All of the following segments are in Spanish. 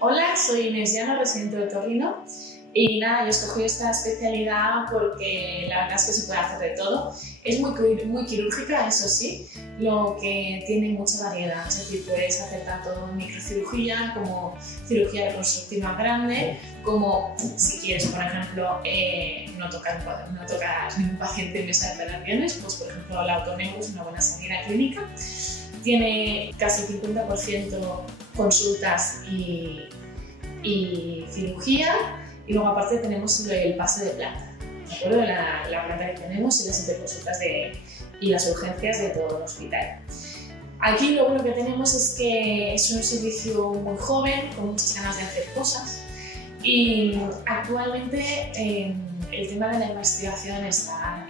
Hola, soy Inés Llano, residente de Otorrino. Y nada, yo escogí esta especialidad porque la verdad es que se puede hacer de todo. Es muy quirúrgica, eso sí, lo que tiene mucha variedad. Es decir, puedes hacer tanto microcirugía como cirugía reconstructiva grande, como si quieres, por ejemplo, no tocar ningún paciente en mesa de operaciones, pues por ejemplo la autoneuro es una buena salida clínica. Tiene casi 50% consultas y cirugía. Y luego aparte tenemos el pase de planta, ¿de acuerdo? La planta que tenemos y las interconsultas y las urgencias de todo el hospital. Aquí lo bueno que tenemos es que es un servicio muy joven, con muchas ganas de hacer cosas y actualmente el tema de la investigación está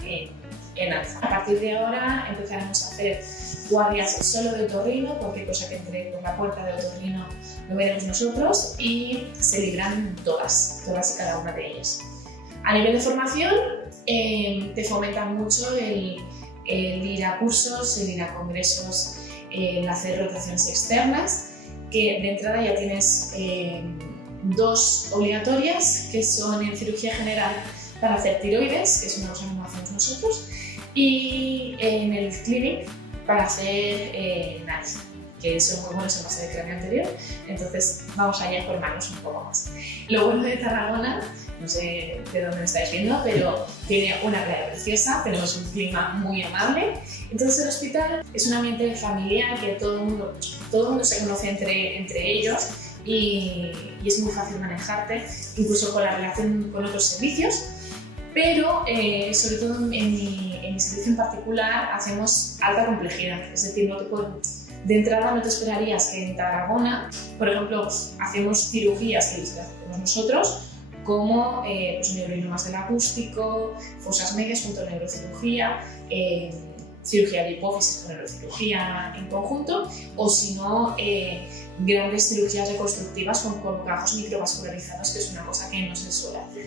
en alza. A partir de ahora empezaremos a hacer guardias solo de otorrino, cualquier cosa que entre por la puerta de otorrino lo veremos nosotros y se libran todas y cada una de ellas. A nivel de formación, te fomentan mucho el ir a cursos, el ir a congresos, el hacer rotaciones externas, que de entrada ya tienes dos obligatorias, que son en cirugía general para hacer tiroides, que es una cosa que no hacemos nosotros, y en el clinic para hacer nariz, que son muy buenos en base de cráneo anterior, entonces vamos allá a formarnos un poco más. Lo bueno de Tarragona, no sé de dónde me estáis viendo, pero tiene una playa preciosa, tenemos un clima muy amable, entonces el hospital es un ambiente familiar que todo el mundo se conoce entre ellos y es muy fácil manejarte, incluso con la relación con otros servicios, pero sobre todo en mi servicio en particular hacemos alta complejidad, es decir, de entrada no te esperarías que en Tarragona, por ejemplo, hacemos cirugías que las hacemos nosotros, como neuroinomas del acústico, fosas medias junto a neurocirugía, cirugía de hipófisis con neurocirugía en conjunto, o si no, grandes cirugías reconstructivas con cajos microvascularizados, que es una cosa que no se suele hacer.